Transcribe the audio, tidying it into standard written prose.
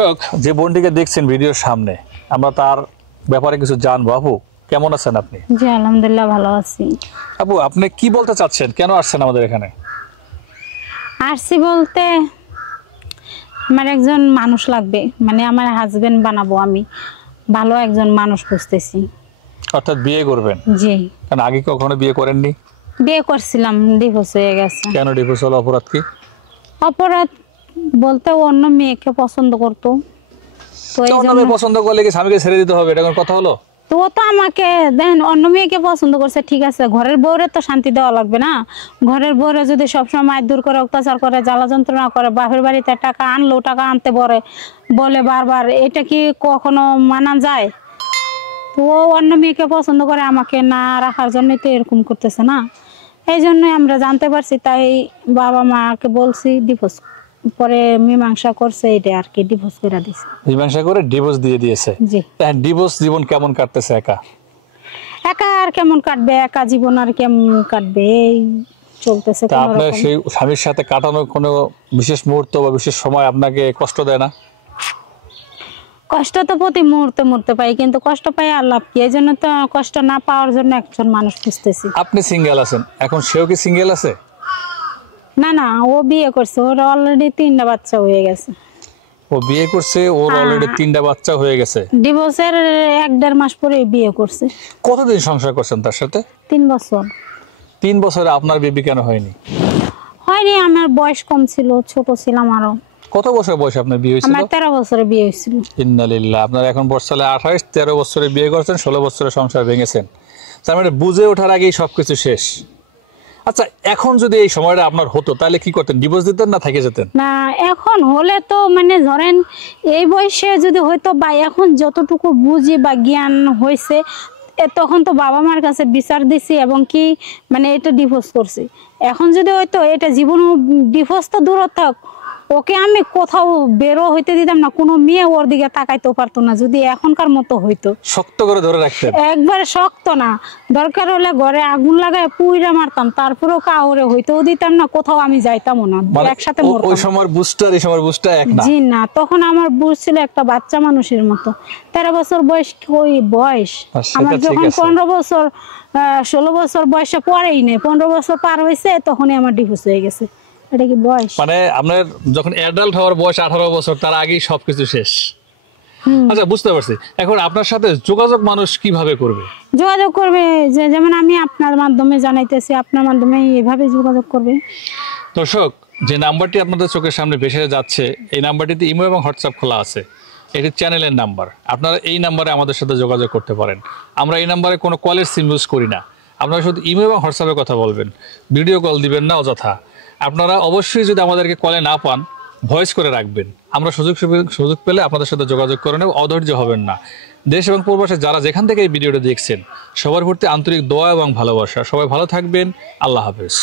দর্শক যে বোনটিকে দেখছেন ভিডিওর সামনে আমরা তার ব্যাপারে কিছু জানবো। আপু কেমন আছেন আপনি? জি আলহামদুলিল্লাহ ভালো আছি। আপু আপনি কি বলতে চাচ্ছেন, কেন আসছেন আমাদের এখানে? আসছি বলতে আমার একজন মানুষ লাগবে, মানে আমার হাজবেন্ড বানাবো আমি, ভালো একজন মানুষ খুঁজতেছি। অর্থাৎ বিয়ে করবেন? জি। কারণ আগে কখনো বিয়ে করেননি? বিয়ে করছিলাম, ডিভোর্স হয়ে গেছে। কেন ডিভোর্স হলো? অপরাধ কি? অপরাধ বলতে অন্য মেয়েকে পছন্দ করতো, তো এই অন্য জন্য মেয়ে পছন্দ করলে কি স্বামীকে ছেড়ে দিতে হবে, এটা কোনো কথা হলো? তো ও তো আমাকে দেখেন অন্য মেয়েকে পছন্দ করছে, ঠিক আছে, ঘরের বউরে তো শান্তি দেওয়া লাগবে না? ঘরের বউরে যদি সবসময় মারধর করে, অত্যাচার করে, জ্বালা যন্ত্রণা করে, বাপের বাড়িতে টাকা আনলেও টাকা আনতে বলে বারবার, এটা কি কখনো মানা যায়? তো ও অন্য মেয়েকে পছন্দ করে, আমাকে না রাখার জন্যই তো এরকম করতেছে না। এই জন্যই আমরা জানতে পারছি, তাই বাবা মাকে বলছি, ডিভোর্স পরে মীমাংসা করছে, এটা আর কি, ডিভোর্স করে দিছে। মীমাংসা করে ডিভোর্স দিয়ে দিয়েছে? জি। ডিভোর্স জীবন কেমন কাটতেছে? একা একা আর কেমন কাটবে, একা জীবন আর কেমন কাটবে, এই চলতেছে। আপনার সেই স্বামীর সাথে কাটানো কোনো বিশেষ মুহূর্ত বা বিশেষ সময় আপনাকে কষ্ট দেয় না? কষ্ট তো প্রতি মুহূর্তে মুহূর্তে পাই, কিন্তু কষ্ট পাই আর লাভ কি? এই জন্য তো কষ্ট না পাওয়ার জন্য একজন মানুষ খুঁজতেছি। আপনি সিঙ্গেল আছেন, এখন সেও কি সিঙ্গেল আছে? না না, ও বিয়ে করছে, ওর অলরেডি 3টা বাচ্চা হয়ে গেছে। ও বিয়ে করছে, ওর অলরেডি 3টা বাচ্চা হয়ে গেছে? ডিভোর্সের 1-1.5 মাস পরে বিয়ে করছে। কতদিন সংসার করছেন তার সাথে? 3 বছর। 3 বছরে আপনার বেবি কেন হয়নি? হয়নি, আমার বয়স কম ছিল, ছোট ছিলাম আরো। কত বছর বয়সে আপনার বিয়ে হয়েছিল? আমার 13 বছরে বিয়ে হয়েছিল। ইন্নালিল্লাহ। আপনার এখন বয়স চলে 28, 13 বছরে বিয়ে করছেন, 16 বছরে সংসার ভেঙেছেন। তার মানে বুঝে ওঠার আগেই সবকিছু শেষ। আচ্ছা, এখন যদি এই সময়টা আপনার হতো তাহলে কি করতেন? ডিভোর্স দিতেন না থেকে যেতেন? না, এখন হলে তো মানে ধরেন এই বয়সে যদি হয়তো, বা এখন যতটুকু বুঝি বা জ্ঞান হয়েছে, তখন তো বাবা মার কাছে বিচার দিছি এবং কি মানে এটা ডিভোর্স করছি। এখন যদি হয়তো এটা জীবন, ডিভোর্স তো দূর থাক, ওকে আমি কোথাও বেরো হইতে দিতাম না, কোনো মেয়ে ওর দিকে তাকাইতেও পারতো না যদি এখনকার মতো হইতো। শক্ত করে ধরে রাখতেন? একবারে শক্ত না, দরকার হলে ঘরে আগুন লাগায় পুইরা মারতাম, তারপরেও কাউরে হইতেও দিতাম না, কোথাও আমি যাইতামও না, একসাথে মরতাম। ওই সময় বুঝটা আর এই সময় বুঝটা এক না? জি না, তখন আমার বুঝ ছিল একটা বাচ্চা মানুষের মতো। 13 বছর বয়স, ওই বয়স আমার যখন 15 বছর 16 বছর বয়সে পরেই নেই, 15 বছর পার হয়েছে তখনই আমার ডিভোর্স হয়ে গেছে। এটা কি বয়স? মানে আপনার যখন অ্যাডাল্ট হওয়ার বয়স 18 বছর, তার আগেই সবকিছু শেষ। আচ্ছা, বুঝতে পারছি। এখন আপনার সাথে যোগাযোগ মানুষ কিভাবে করবে? যোগাযোগ করবে যে, যেমন আমি আপনার মাধ্যমে জানাইতেছি, আপনার মাধ্যমে এভাবে যোগাযোগ করবে। দর্শক, যে নাম্বারটি আপনাদের চোখের সামনে ভেসে যাচ্ছে, এই নাম্বারটিতে ইমো এবং হোয়াটসঅ্যাপ খোলা আছে। এটি চ্যানেলের নাম্বার। আপনারা এই নাম্বারে আমাদের সাথে যোগাযোগ করতে পারেন। আমরা এই নাম্বারে কোনো কলের সিম ইউজ করি না। আপনারা শুধু ইমো এবং হোয়াটসঅ্যাপে কথা বলবেন, ভিডিও কল দিবেন না অযথা। আপনারা অবশ্যই যদি আমাদেরকে কলে না পান, ভয়েস করে রাখবেন। আমরা সুযোগ পেলে আপনাদের সাথে যোগাযোগ করে নেব, অধৈর্য হবেন না। দেশ এবং প্রবাসে যারা যেখান থেকে এই ভিডিওটা দেখছেন, সবার প্রতি আন্তরিক দোয়া এবং ভালোবাসা। সবাই ভালো থাকবেন। আল্লাহ হাফেজ।